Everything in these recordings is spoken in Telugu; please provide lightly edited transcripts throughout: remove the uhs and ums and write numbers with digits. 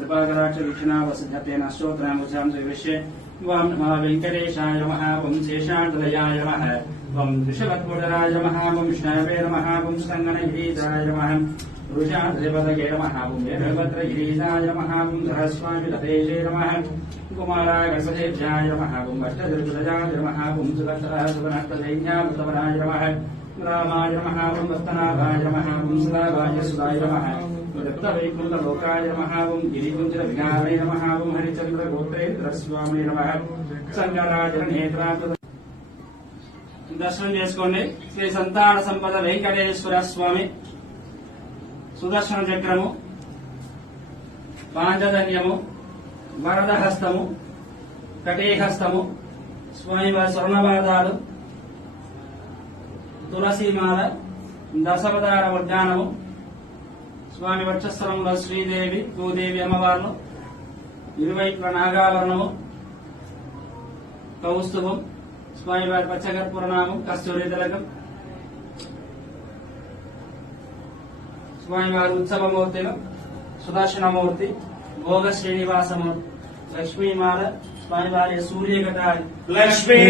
कृपाकराक्षवीक्षणा वसुधतेन स्तोत्रामुचां विश्वे वं नमः वेङ्कटेशाय नमः वं शेषातलयाय नमः वं वृषभत्पुटराय नमः वं विष्णवे नमः वं सङ्गनगिरीशाय नमः वृषाद्रिपदये नमः वं वीरभद्रगिरीशाय नमः वं धरस्वामिलतेशे नमः कुमारागसदेभ्याय नमः वं भट्टदुर्गजाय नमः वं सुभद्रसुभनष्टदैन्यामृतवराय नमः रामाय नमः वं वस्तनाभाय नमः वं सदाभाय सुधाय नमः वैकुण्ठलोकाय नमः वं गिरिकुञ्जविहाराय नमः वं हरिचन्द्रगोत्रेन्द्रस्वामिने नमः संगराजनेत्राय दर्शనం చేసుకోండి. శ్రీ సంతాన సంపద వెంకటేశ్వర స్వామి సుదర్శన చక్రము, పాంచజన్యము, వరదహస్తము, కటీహస్తము, స్వామివారి స్వర్ణపాదాలు, తులసీమాల, దశావతార ఉద్యానము, స్వామి వక్షస్థలంలో శ్రీదేవి భూదేవి అమ్మవార్లు, ఇరువైపుల నాగాభరణము, కౌస్తుభం, స్వామివారి పచ్చకర్పూరనామం, కస్తూరి తిలకం, స్వామివారి ఉత్సవమూర్తిలు, సుదర్శనమూర్తి, భోగ శ్రీనివాసమూర్తి, లక్ష్మీమాల, స్వామివారి సూర్యకటారి. లక్ష్మీ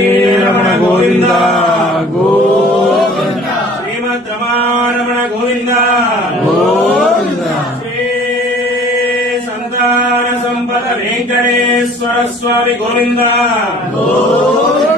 రమణ గోవింద గోవింద, శ్రీమద్ రమారమణ గోవింద గోవింద, శ్రీ సంతాన సంపద వెంకటేశ్వర స్వామి గోవింద గోవింద.